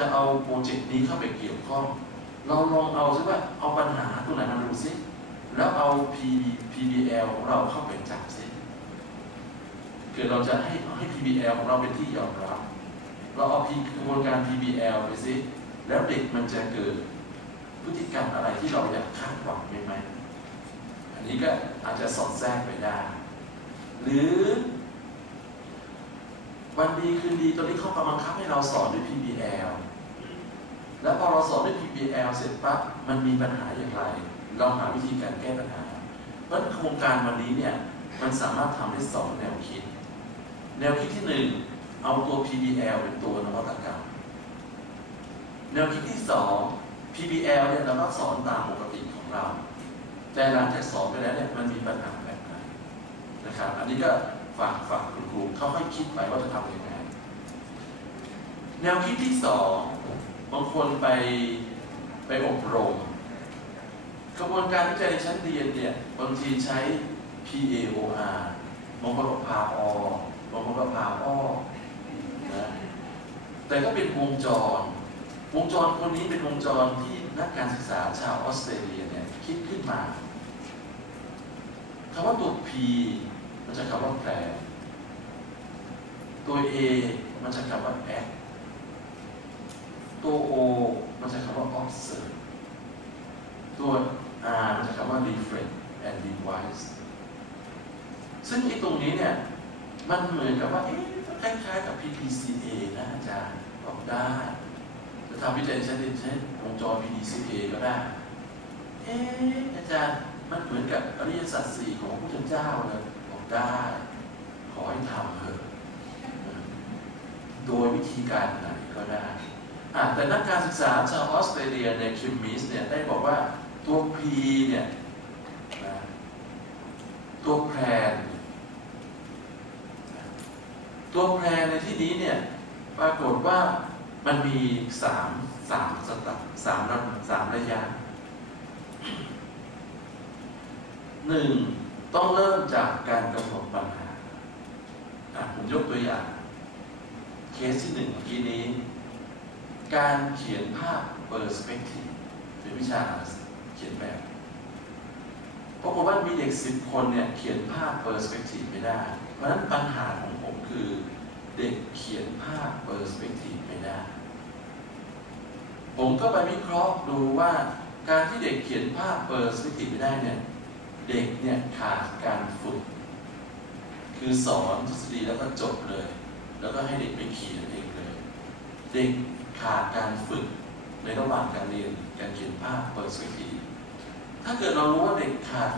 จะเอาโปรเจกต์นี้เข้าไปเกี่ยวข้อง เราลองเอาซิว่าเอาปัญหาตัวไหนมาดูซิ แล้วเอา P PBL ของเราเข้าไปจับซิเกิดเราจะให้ให้ PBL ของเราเป็นที่ยอมรับ เราเอากระบวนการ PBL ไปซิ แล้วเด็กมันจะเกิดพฤติกรรมอะไรที่เราอยากคาดหวังไหมไหม อันนี้ก็อาจจะสอดแทรกไปได้ หรือวันดีคืนดีตอนนี้เขากำลังคับให้เราสอนด้วย PBL แล้วพอเราสอนด้วย PBL เสร็จปั๊บมันมีปัญหาอย่างไร เราหาวิธีการแก้ปัญหา เพราะโครงการวันนี้เนี่ยมันสามารถทำได้สองแนวคิด แนวคิดที่หนึ่งเอาตัว PBL เป็นตัวนวัตกรรม แนวคิดที่สอง PBL เนี่ยเราก็สอนตามปกติของเรา แต่หลังจากสอนไปแล้วเนี่ยมันมีปัญหาแบบไหนนะครับ อันนี้ก็ฝากฝากคุณครูเขาค่อยคิดไปว่าจะทำยังไง แนวคิดที่สอง บางคนไปไปอบรม กระบวนการวิจัยในชั้นเรียนเนี่ยบางทีใช้ PAOR บางคนก็พาอบางคนก็พาอ้อนะแต่ก็เป็นวงจร วงจรคนนี้เป็นวงจรที่นักการศึกษาชาวออสเตรเลียเนี่ยคิดขึ้นมาคำว่าตัว P มันจะคำว่าแพรตัว A มันจะคำว่า act ตัว O มันจะคำว่า observe ตัว R มันจะคำว่า reflect and revise ซึ่งไอ้ตรงนี้เนี่ย มันเหมือนกับว่า เอ๊ะคล้ายๆกับ PDCA นะอาจารย์บอกได้ จะทำวิจัยชั้นเรียนวงจร PDCA ก็ได้ เอ๊ะอาจารย์มันเหมือนกับอริยสัจสี่ของพระพุทธเจ้าเลยบอกได้ ขอให้ทำเถอะโดยวิธีการไหนก็ได้ แต่นักการศึกษาชาวออสเตรเลียในคิมมิสเนี่ยได้บอกว่าตัว P เนี่ยตัวแพรนตัวแพรในที่นี้เนี่ยปรากฏว่ามันมีสามสามสตับสามระสามระยะหนึ่งต้องเริ่มจากการกำหนดปัญหาผมยกตัวอย่าง เคสที่หนึ่งเมื่อกี้นี้ การเขียนภาพ perspective เป็นวิชาเขียนแบบปรากฏว่ามีเด็กสิบคนเนี่ยเขียนภาพ perspective ไม่ได้ เพราะฉะนั้นปัญหาของผมคือเด็กเขียนภาพ perspective ไม่ได้ ผมก็ไปวิเคราะห์ดูว่าการที่เด็กเขียนภาพ perspective ไม่ได้เนี่ยเด็กเนี่ยขาดการฝึก คือสอนทฤษฎีแล้วก็จบเลย แล้วก็ให้เด็กไปเขียนเองเลย เด็ก ขาดการฝึกในระหว่างการเรียนการเขียนภาพ perspective ถ้าเกิดเรารู้ว่าเด็กขาด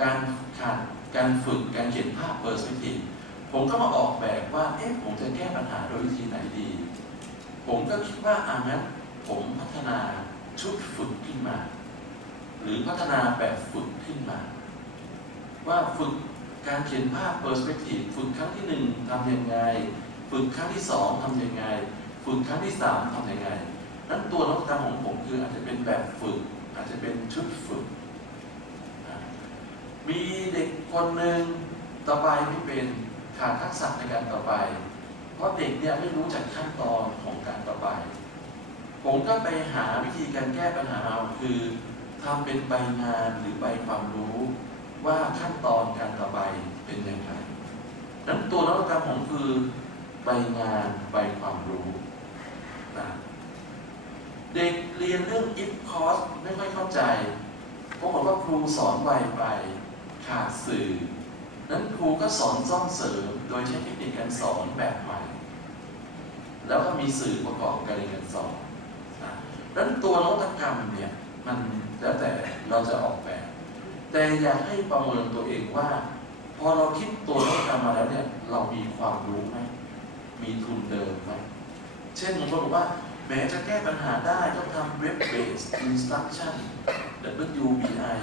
การขาดการฝึกการเขียนภาพ perspective ผมก็มาออกแบบว่าเอ๊ะผมจะแก้ปัญหาโดยวิธีไหนดี ผมก็คิดว่าอ่างั้นผมพัฒนาชุดฝึกขึ้นมา หรือพัฒนาแบบฝึกขึ้นมา ว่าฝึกการเขียนภาพ perspective ฝึกครั้งที่หนึ่งทำยังไง ฝึกครั้งที่สองทำยังไง ฝึกครั้งที่สามทำยังไง นั้นตัวนวัตกรรมของผมคืออาจจะเป็นแบบฝึก อาจจะเป็นชุดฝึก มีเด็กคนหนึ่งต่อไปไม่เป็นขาดทักษะในการต่อไป เพราะเด็กเนี่ยไม่รู้จักขั้นตอนของการต่อไป ผมก็ไปหาวิธีการแก้ปัญหาเอาคือทำเป็นใบงานหรือใบความรู้ว่าขั้นตอนการต่อไปเป็นอย่างไรนั้นตัวนวัตกรรมผมคือใบงานใบความรู้ นะเด็กเรียนเรื่อง if cost ไม่ค่อยเข้าใจเพราะว่าครูสอนไวไปขาดสื่อ นั้นครูก็สอนซ่อมเสริม โดยใช้เทคนิคการสอนแบบใหม่ แล้วก็มีสื่อประกอบการเรียนการสอนนั้นตัวนวัตกรรมเนี่ยมันแล้วแต่เราจะออกแบบ แต่อยากให้ประเมินตัวเองว่า พอเราคิดตัวนวัตกรรมมาแล้วเนี่ยเรามีความรู้ไหมมีทุนเดิมไหม เช่นบางคนบอกว่าแม้จะแก้ปัญหาได้ต้องทำ web based instruction WBI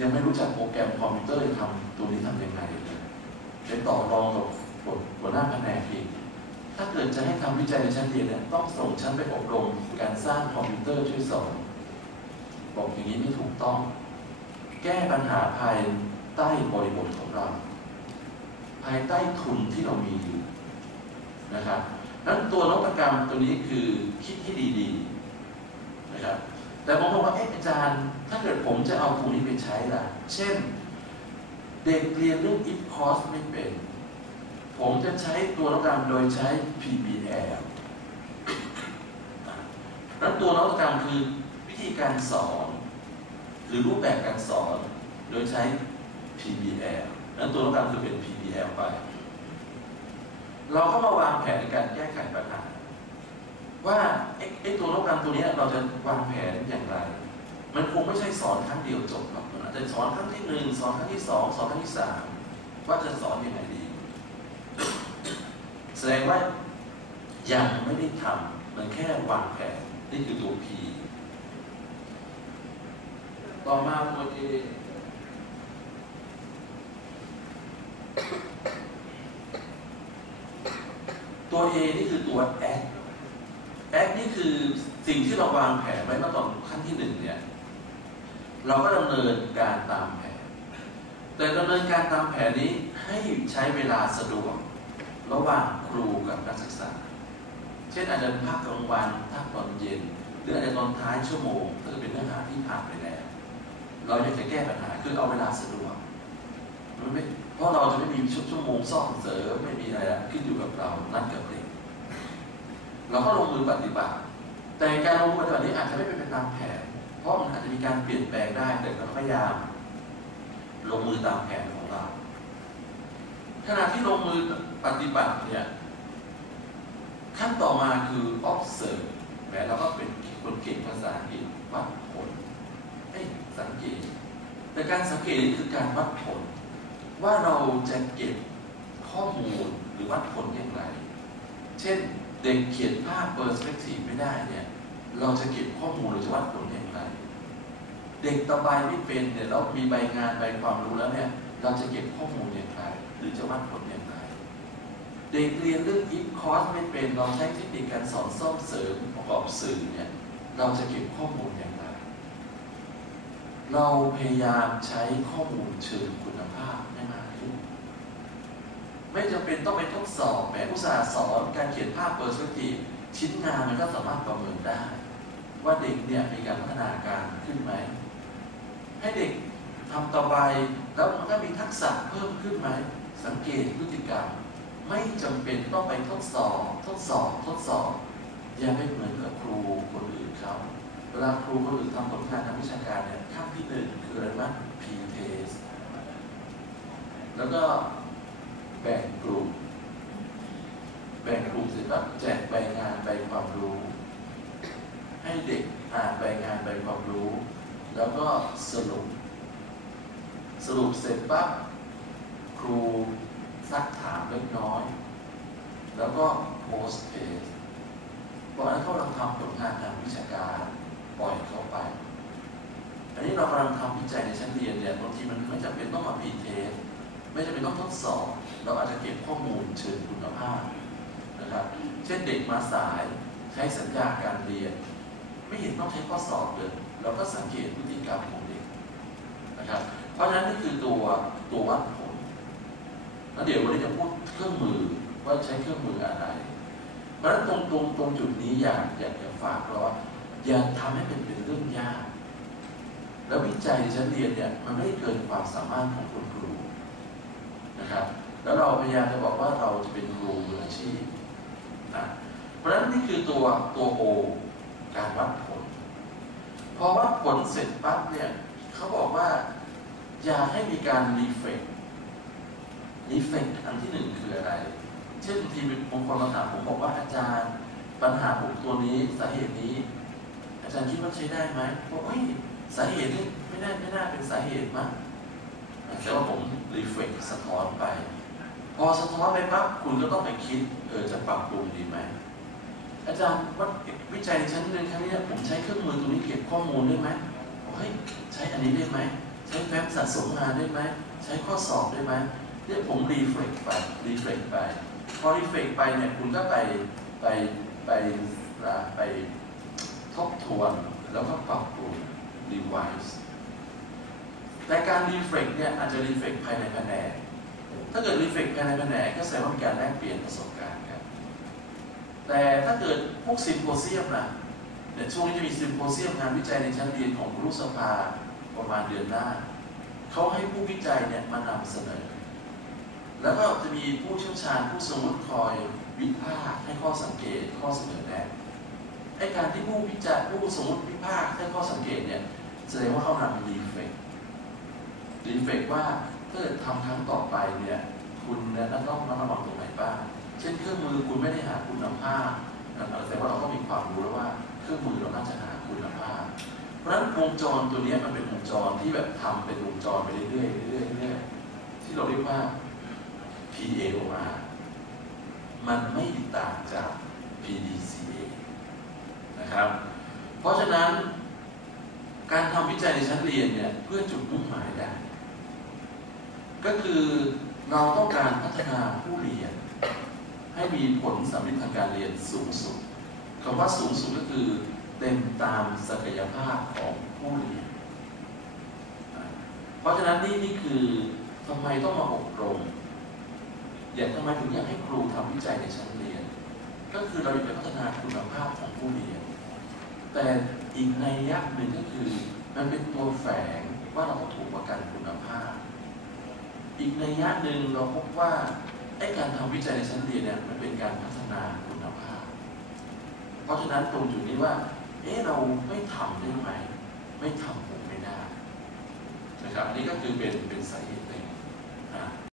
ยังไม่รู้จักโปรแกรมคอมพิวเตอร์ทำตัวนี้ทำยังไงเลยไปต่อรองกับหัวหน้าแผนกเองถ้าเกิดจะให้ทำวิจัยในชั้นเรียนเนี่ยต้องส่งชั้นไปอบรมการสร้างคอมพิวเตอร์ช่วยสอนบอกอย่างนี้ไม่ถูกต้อง แก้ปัญหาภายใต้บริบทของเรา ภายใต้ทุนที่เรามีอยู่นะครับ นั้นตัวนวัตกรรมตัวนี้คือคิดให้ดีๆนะครับแต่ผมบอกว่าเอ๊ะอาจารย์ถ้าเกิดผมจะเอาตัวนี้ไปใช้ล่ะ เช่น เด็กเรียนเรื่อง if cost ไม่เป็น ผมจะใช้ตัวนวัตกรรมโดยใช้ PBL นั้นตัวนวัตกรรมคือวิธีการสอน หรือรูปแบบการสอน โดยใช้ PBL นั้นตัวนวัตกรรมคือเป็น PBL ไป เราก็มาวางแผนในการแก้ไขปัญหาว่าไอ้ตัวนวัตกรรตัวนี้เราจะวางแผนอย่างไร มันคงไม่ใช่สอนครั้งเดียวจบหรอกมันอาจจะสอนครั้งที่หนึ่งสอนครั้งที่สองสอนครั้งที่สามว่าจะสอนยังไงดี แสดงว่ายังไม่ได้ทำมันแค่วางแผนนี่คือตัว P ต่อมาตัว A ตัว A นี่คือตัว act act นี่คือสิ่งที่เราวางแผนไว้เมื่อตอนขั้นที่หนึ่งเนี่ย เราก็ดำเนินการตามแผน แต่ดำเนินการตามแผนนี้ให้ใช้เวลาสะดวก ระหว่างครูกับนักศึกษา เช่นอาจจะภาคกลางวันภาคตอนเย็น หรืออาจจะตอนท้ายชั่วโมงถ้าจะเป็นเนื้อหาที่ผ่านไปแล้ว เราอยากจะแก้ปัญหาคือเอาเวลาสะดวก มันไม่เพราะเราจะไม่มีชั่วโมงซ่อมเสริมไม่มีอะไรขึ้นอยู่กับเรานัดกับเด็กเราก็ลงมือปฏิบัติ แต่การลงมือปฏิบัตินี้อาจจะไม่เป็นไปตามแผน เพราะมันอาจจะมีการเปลี่ยนแปลงได้แต่ก็พยายามลงมือตามแผนของเราขณะที่ลงมือปฏิบัติเนี่ยขั้นต่อมาคือ observe แม้เราก็เป็นคนเก่งภาษาอังกฤษวัดผลสังเกต แต่การสังเกตคือการวัดผล ว่าเราจะเก็บข้อมูลหรือวัดผลอย่างไร เช่นเด็กเขียนภาพเปอร์สเปกทีฟไม่ได้เนี่ย เราจะเก็บข้อมูลหรือจะวัดผลอย่างไร เด็กตะบายไม่เป็นเนี่ยเรามีใบงานใบความรู้แล้วเนี่ย เราจะเก็บข้อมูลอย่างไร หรือจะวัดผลอย่างไร เด็กเรียนเรื่อง if cost ไม่เป็น เราใช้เทคนิคการสอนซ่อมเสริมประกอบสื่อเนี่ย เราจะเก็บข้อมูลอย่างไร เราพยายามใช้ข้อมูลเชิงคุณภาพให้มากขึ้นไม่จำเป็นต้องไปทดสอบแหมอุตสาห์สอนการเขียนภาพเปอร์สเปกทีฟชิ้นงานมันก็สามารถประเมินได้ ว่าเด็กเนี่ยมีการพัฒนาการขึ้นไหม ให้เด็กทำต่อไปแล้วมันก็มีทักษะเพิ่มขึ้นไหม สังเกตพฤติกรรม ไม่จำเป็นต้องไปทดสอบ ทดสอบ ทดสอบ อย่าไม่เหมือนกับครูคนอื่นเขา เวลาครูคนอื่นทำผลงานทางวิชาการเนี่ยขั้นที่หนึ่งคืออะไรวะ P-test แล้วก็แบ่งกลุ่ม แบ่งกลุ่มเสร็จแล้วแจกใบงานใบความรู้ ให้เด็กอ่านใบงานใบความรู้ แล้วก็สรุป สรุปเสร็จปั๊บครูซักถามเล็กน้อย แล้วก็โพสเพจบอกให้เขาลองทำผลงานทางวิชาการ ปล่อยเขาไป อันนี้เรากำลังทำวิจัยในชั้นเรียนเนี่ยบางทีมันไม่จำเป็นต้องมาพีเทสไม่จำเป็นต้องทดสอบ เราอาจจะเก็บข้อมูลเชิงคุณภาพนะครับ เช่นเด็กมาสายใช้สัญญาการเรียน ไม่เห็นต้องใช้ข้อสอบเลยเราก็สังเกตพฤติกรรมของเด็กนะครับ เพราะฉะนั้นนี่คือตัวตัววัดผลแล้วเดี๋ยววันนี้จะพูดเครื่องมือว่าใช้เครื่องมืออะไร เพราะฉะนั้นตรงตรงตรงจุดนี้อยากอยากจะฝากเราว่า อย่าทำให้เป็นเป็นเรื่องยาก แล้ววิจัยในชั้นเรียนเนี่ยมันไม่ได้เกินความสามารถของคุณครูนะครับ แล้วเราพยายามจะบอกว่าเราจะเป็นครูมืออาชีพนะเพราะฉะนั้นนี่คือตัวตัวโอการวัดผล พอวัดผลเสร็จปั๊บเนี่ยเขาบอกว่าอยากให้มีการรีเฟกรีเฟกอันที่หนึ่งคืออะไร เช่นบางทีบางคนมาถามผมบอกว่าอาจารย์ ปัญหาผมตัวนี้สาเหตุนี้ อาจารย์คิดว่าใช้ได้ไหมบอกเฮ้ยสาเหตุนี้ไม่ได้ไม่น่าเป็นสาเหตุมั้งแต่ว่าผมรีเฟกสะท้อนไป พอสะท้อนไปปั๊บคุณก็ต้องไปคิดเออจะปรับปรุงดีไหมอาจารย์ว่าวิจัยในชั้นเรียนครั้งนี้ผมใช้เครื่องมือตัวนี้เก็บข้อมูลได้ไหมบอกเฮ้ยใช้อันนี้ได้ไหมใช้แฟ้มสะสมงานได้ไหมใช้ข้อสอบได้ไหมเนี่ยผมรีเฟกไปรีเฟกไปพอรีเฟกไปเนี่ยคุณก็ไปไปไปไป ทบทวนแล้วก็ปรับปรุงรีไวซ์แต่การรีเฟกเนี่ยอาจจะรีเฟกภายในแผนกถ้าเกิดรีเฟกภายในแผนกก็แสดงว่ามีการแลกเปลี่ยนประสบการณ์กันแต่ถ้าเกิดพวกซิมโพเซียมล่ะเนี่ยช่วงนี้จะมีซิมโพเซียมงานวิจัยในชั้นเรียนของรุสภาประมาณเดือนหน้า เขาให้ผู้วิจัยเนี่ยมานำเสนอ แล้วก็จะมีผู้เชี่ยวชาญผู้สมมติคอยวิพากษ์ให้ข้อสังเกตข้อเสนอแนะ ไอการที่ผู้วิจัยผู้สมมติวิพากษ์ให้ข้อสังเกตเนี่ยแสดงว่าเขานำรีเฟกรีเฟกว่าถ้าเกิดทำครั้งต่อไปเนี่ยคุณเนี่ยต้องระวังตรงไหนบ้างเช่นเครื่องมือคุณไม่ได้หาคุณภาพนั่นแสดงว่าเราก็มีความรู้แล้วว่าเครื่องมือเราน่าจะหาคุณภาพ เพราะฉะนั้นวงจรตัวนี้มันเป็นวงจรที่แบบทำเป็นวงจรไปเรื่อยๆเรื่อยๆเรื่อยๆที่เราเรียกว่า PAOR มันไม่ต่างจาก PDC นะครับ เพราะฉะนั้นการทำวิจัยในชั้นเรียนเนี่ยเพื่อจุดมุ่งหมายได้ ก็คือเราต้องการพัฒนาผู้เรียน ให้มีผลสำเร็จทางการเรียนสูงสุดคำว่าสูงสุดก็คือเต็มตามศักยภาพของผู้เรียน เพราะฉะนั้นนี่นี่คือทำไมต้องมาอบรม อยากทำไมถึงอยากให้ครูทำวิจัยในชั้นเรียน ก็คือเราอยากจะพัฒนาคุณภาพของผู้เรียน แต่อีกในยยะหนึ่งก็คือมันเป็นตัวแฝงว่าเราต้องถูกประกันคุณภาพ อีกในยยะหนึ่งเราพบว่าไอ้การทำวิจัยในชั้นเรียนเนี่ยมันเป็นการพัฒนาคุณภาพ เพราะฉะนั้นตรงจุดนี้ว่า เอ๊ะเราไม่ทำได้ไหม ไม่ทำคงไม่ได้นะครับอันนี้ก็คือเป็นเป็นสาเหตุหนึ่งนะ